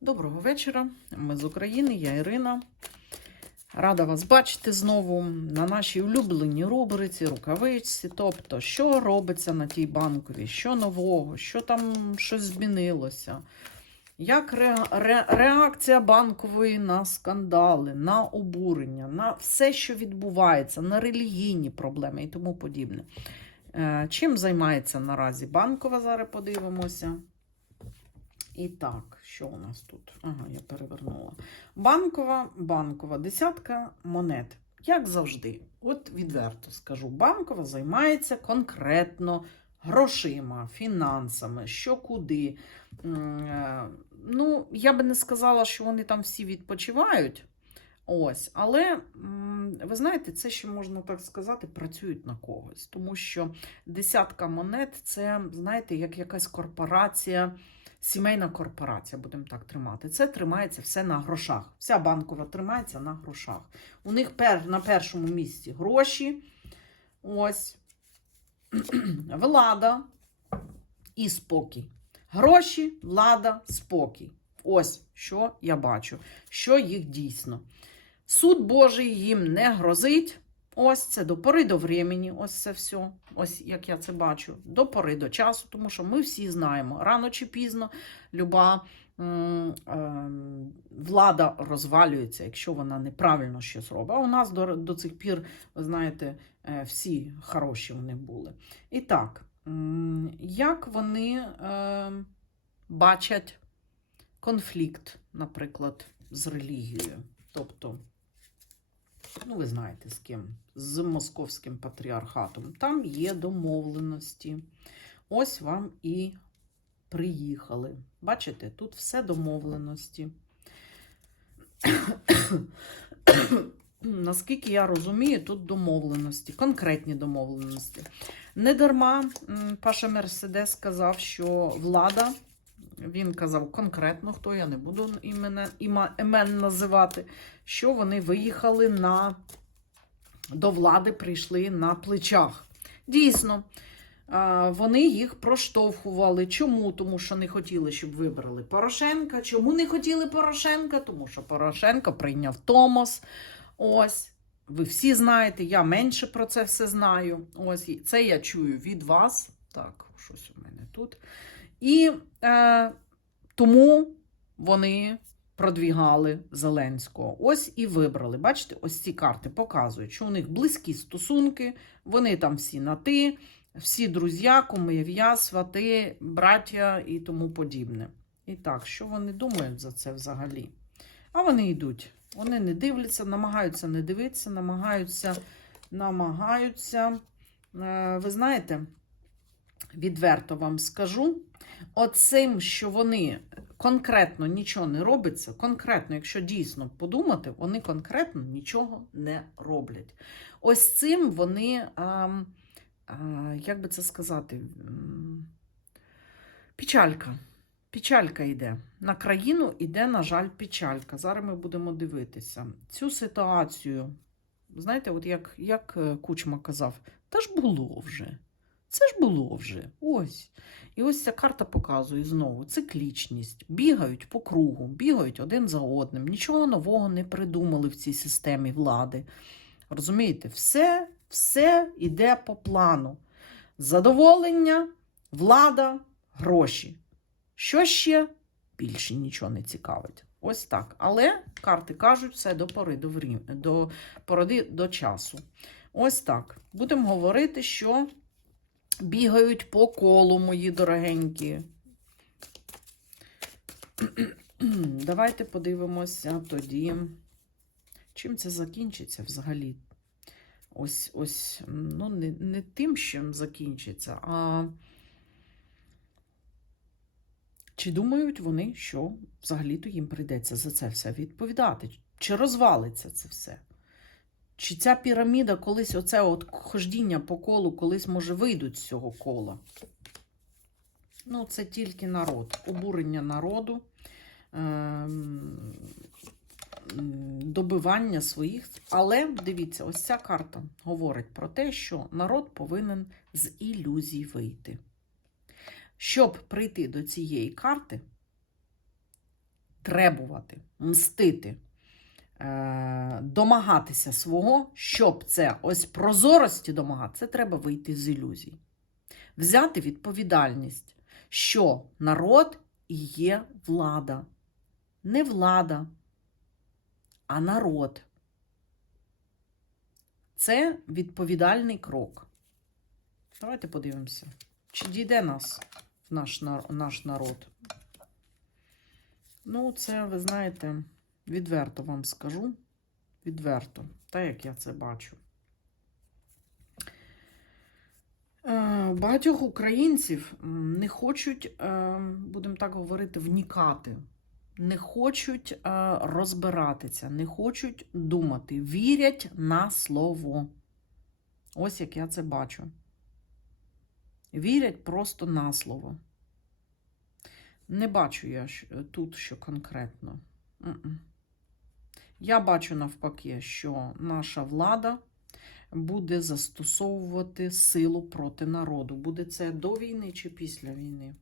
Доброго вечора. Ми з України, я Ірина. Рада вас бачити знову на нашій улюбленій рубриці рукавичці. Тобто, що робиться на тій банковій, що нового, що там щось змінилося. Як ре, ре, реакція банкової на скандали, на обурення, на все, що відбувається, на релігійні проблеми і тому подібне. Е, Чим займається наразі банкова? Зараз подивимося. І так, що у нас тут? Ага, я перевернула. Банкова, банкова, десятка монет. Як завжди, от відверто скажу, банкова займається конкретно грошима, фінансами, що куди. Е, Ну, я би не сказала, що вони там всі відпочивають. Ось, але ви знаєте, це ще можна так сказати, працюють на когось. Тому що десятка монет це, знаєте, як якась корпорація сімейна корпорація, будемо так тримати. Це тримається все на грошах. Вся банкова тримається на грошах. У них пер, на першому місці гроші. Ось. Влада і спокій. Гроші, влада, спокій. Ось що я бачу, що їх дійсно. Суд Божий їм не грозить. Ось це до пори до времени, ось це все. Ось як я це бачу, до пори до часу, тому що ми всі знаємо, рано чи пізно люба м, е, влада розвалюється, якщо вона неправильно щось робить. А у нас до, до цих пір, ви знаєте, е, всі хороші вони були. І так, як вони е, бачать конфлікт, наприклад, з релігією? Тобто. Ну, ви знаєте, з ким? З московським патріархатом. Там є домовленості. Ось вам і приїхали. Бачите, тут все домовленості. Наскільки я розумію, тут домовленості, конкретні домовленості. Недарма Паша Мерседес сказав, що влада, він казав конкретно, хто я не буду імен, іма, імен називати, що вони виїхали на, до влади, прийшли на плечах. Дійсно, вони їх проштовхували. Чому? Тому що не хотіли, щоб вибрали Порошенка. Чому не хотіли Порошенка? Тому що Порошенко прийняв Томос. Ось. Ви всі знаєте, я менше про це все знаю. Ось це я чую від вас. Так, щось у мене тут. І е, тому вони продвігали Зеленського. Ось і вибрали. Бачите, ось ці карти показують, що у них близькі стосунки, вони там всі на ти, всі друзі, кумов'я, свати, браття і тому подібне. І так, що вони думають за це взагалі? А вони йдуть. Вони не дивляться, намагаються не дивитися, намагаються, намагаються. Е, Ви знаєте, відверто вам скажу, оцим, що вони конкретно нічого не робиться, конкретно, якщо дійсно подумати, вони конкретно нічого не роблять. Ось цим вони, а, а, як би це сказати, печалька. Печалька йде. На країну йде, на жаль, печалька. Зараз ми будемо дивитися. Цю ситуацію, знаєте, от як, як е, Кучма казав, та ж було вже. Це ж було вже. Ось. І ось ця карта показує знову циклічність. Бігають по кругу, бігають один за одним. Нічого нового не придумали в цій системі влади. Розумієте, все, все йде по плану. Задоволення, влада, гроші. Що ще? Більше нічого не цікавить. Ось так. Але карти кажуть все до пори до, врі... до породи до часу. Ось так. Будемо говорити, що бігають по колу, мої дорогенькі. Давайте подивимося тоді, чим це закінчиться взагалі. Ось, ось, ну, не, не тим, чим закінчиться, а чи думають вони, що взагалі-то їм прийдеться за це все відповідати? Чи розвалиться це все? Чи ця піраміда колись, оце от хождіння по колу, колись, може, вийдуть з цього кола? Ну, це тільки народ, обурення народу, ем, добивання своїх. Але дивіться, ось ця карта говорить про те, що народ повинен з ілюзій вийти. Щоб прийти до цієї карти, требувати, мстити, домагатися свого, щоб це ось прозорості домагатися, це треба вийти з ілюзій. Взяти відповідальність, що народ і є влада. Не влада, а народ. Це відповідальний крок. Давайте подивимося, чи дійде нас наш, наш народ. Ну, це, ви знаєте, відверто вам скажу. Відверто, так як я це бачу. Е, Багатьох українців не хочуть, е, будемо так говорити, внікати, не хочуть е, розбиратися, не хочуть думати, вірять на слово. Ось як я це бачу. Вірять просто на слово. Не бачу я тут, що конкретно. Я бачу навпаки, що наша влада буде застосовувати силу проти народу. Буде це до війни чи після війни?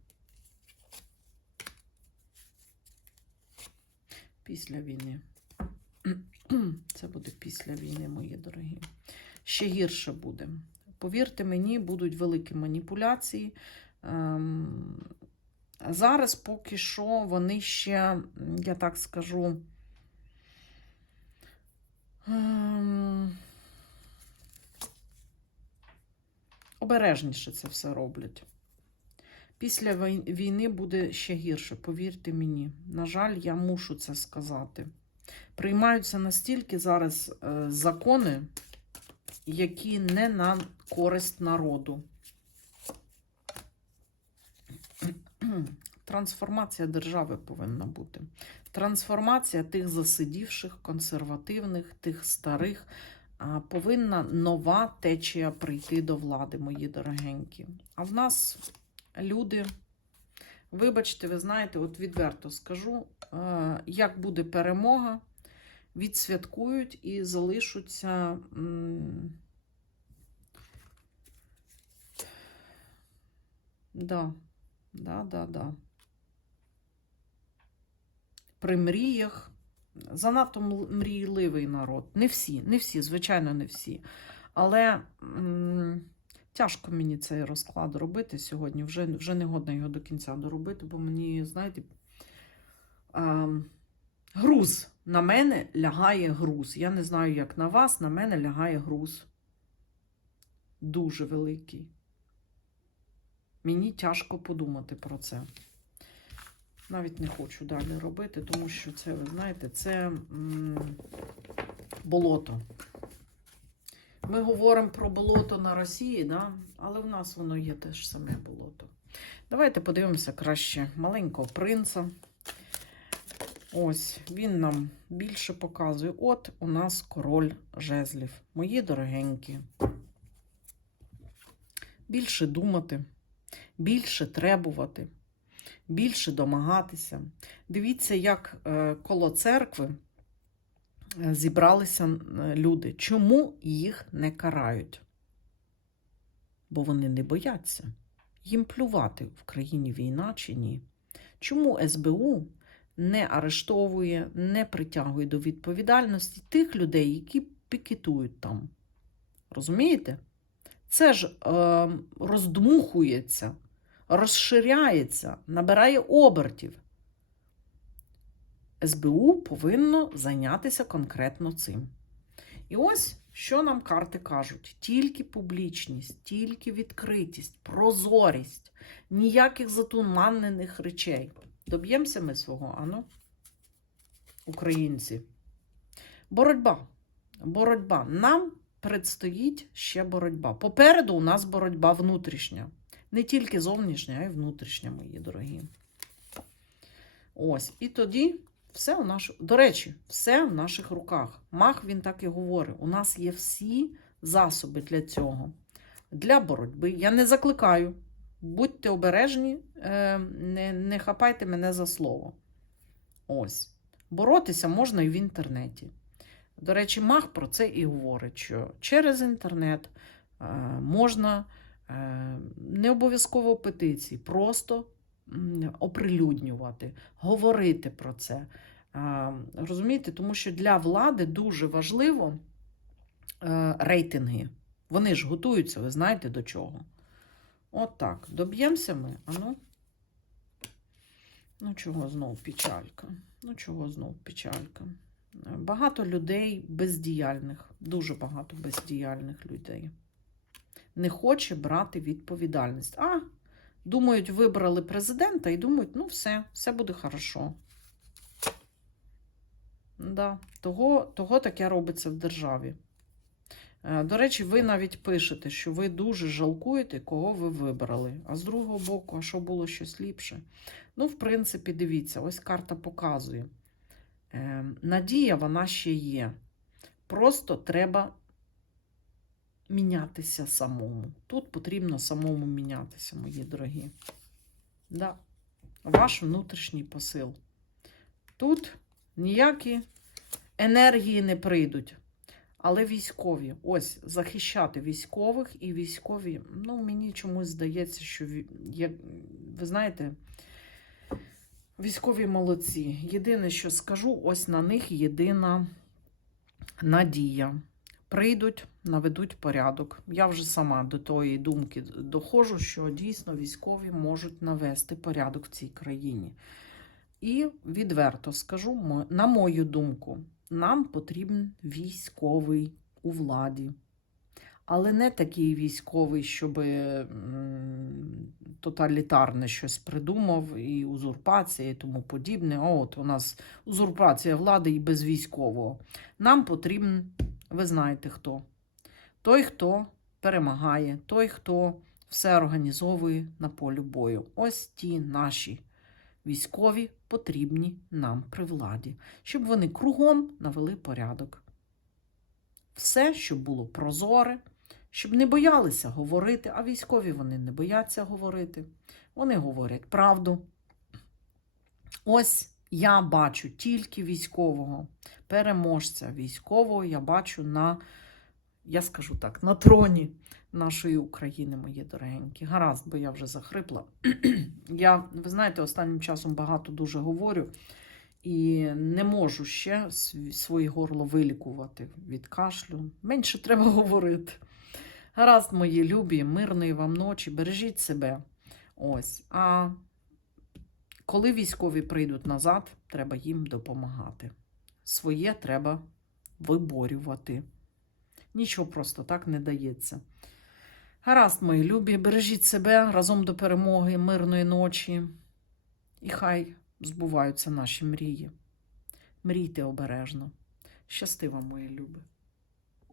Після війни. Це буде після війни, мої дорогі. Ще гірше буде. Повірте мені, будуть великі маніпуляції. Ем, Зараз поки що вони ще, я так скажу, обережніше це все роблять. Після війни буде ще гірше, повірте мені. На жаль, я мушу це сказати. Приймаються настільки зараз е, закони, які не на користь народу. Трансформація держави повинна бути. Трансформація тих засидівших, консервативних, тих старих. Повинна нова течія прийти до влади, мої дорогенькі. А в нас люди, вибачте, ви знаєте, от відверто скажу, е, як буде перемога, відсвяткують і залишаться. Да, да, да, да. При мріях. Занадто мрійливий народ. Не всі, не всі, звичайно, не всі. Але м, тяжко мені цей розклад робити сьогодні. Вже, вже не годна його до кінця доробити, бо мені, знаєте, а, груз. На мене лягає груз. Я не знаю, як на вас, на мене лягає груз. Дуже великий. Мені тяжко подумати про це. Навіть не хочу далі робити, тому що це, ви знаєте, це болото. Ми говоримо про болото на Росії, да? але в нас воно є теж саме болото. Давайте подивимося краще маленького принца. Ось, він нам більше показує. От у нас король жезлів. Мої дорогенькі. Більше думати, більше требувати, більше домагатися. Дивіться, як е, коло церкви е, зібралися е, люди. Чому їх не карають? Бо вони не бояться. Їм плювати в країні війна чи ні. Чому СБУ не арештовує, не притягує до відповідальності тих людей, які пікетують там? Розумієте? Це ж е, роздмухується, розширяється, набирає обертів. СБУ повинно зайнятися конкретно цим. І ось що нам карти кажуть: тільки публічність, тільки відкритість, прозорість, ніяких затуманених речей. Доб'ємося ми свого, ану, українці. Боротьба. Боротьба. Нам предстоїть ще боротьба. Попереду у нас боротьба внутрішня. Не тільки зовнішня, а й внутрішня, мої дорогі. Ось. І тоді все у наш... До речі, все в наших руках. Мах він так і говорить. У нас є всі засоби для цього, для боротьби. Я не закликаю. Будьте обережні, е, не, не хапайте мене за слово. Ось. Боротися можна і в інтернеті. До речі, Мах про це і говорить, що через інтернет е, можна не обов'язково петиції, просто оприлюднювати, говорити про це. Розумієте, тому що для влади дуже важливо е, рейтинги. Вони ж готуються, ви знаєте до чого. От так. Доб'ємося ми. А ну. Ну, чого знов печалька? Ну, чого знов печалька? Е, Багато людей бездіяльних, дуже багато бездіяльних людей. Не хоче брати відповідальність. А, думають, вибрали президента і думають, ну все, все буде хорошо. Да, того, того таке робиться в державі. Е, До речі, ви навіть пишете, що ви дуже жалкуєте, кого ви вибрали. А з другого боку, а що було щось ліпше? Ну, в принципі, дивіться, ось карта показує. Е, Надія вона ще є. Просто треба мінятися самому. Тут потрібно самому мінятися, мої дорогі. Да. Ваш внутрішній посил. Тут ніякі енергії не прийдуть. Але військові, ось захищати військових і військові, ну мені чомусь здається, що є, ви знаєте, військові молодці. Єдине, що скажу, ось на них єдина надія. Прийдуть, наведуть порядок. Я вже сама до тої думки доходжу, що дійсно військові можуть навести порядок в цій країні. І відверто скажу, на мою думку, нам потрібен військовий у владі. Але не такий військовий, щоб тоталітарне щось придумав, і узурпація, і тому подібне. От у нас узурпація влади і без військового. Нам потрібен, ви знаєте хто. Той, хто перемагає, той, хто все організовує на полі бою. Ось ті наші військові потрібні нам при владі, щоб вони кругом навели порядок. Все, щоб було прозоре, щоб не боялися говорити, а військові вони не бояться говорити. Вони говорять правду. Ось я бачу тільки військового, переможця військового я бачу на, я скажу так, на троні нашої України, мої дорогенькі. Гаразд, бо я вже захрипла. я, ви знаєте, останнім часом багато дуже говорю і не можу ще своє горло вилікувати від кашлю. Менше треба говорити. Гаразд, мої любі, мирної вам ночі, бережіть себе. Ось. А коли військові прийдуть назад, треба їм допомагати. Своє треба виборювати. Нічого просто так не дається. Гаразд, мої любі, бережіть себе разом до перемоги, мирної ночі. І хай збуваються наші мрії. Мрійте обережно. Щасти вам, мої любі.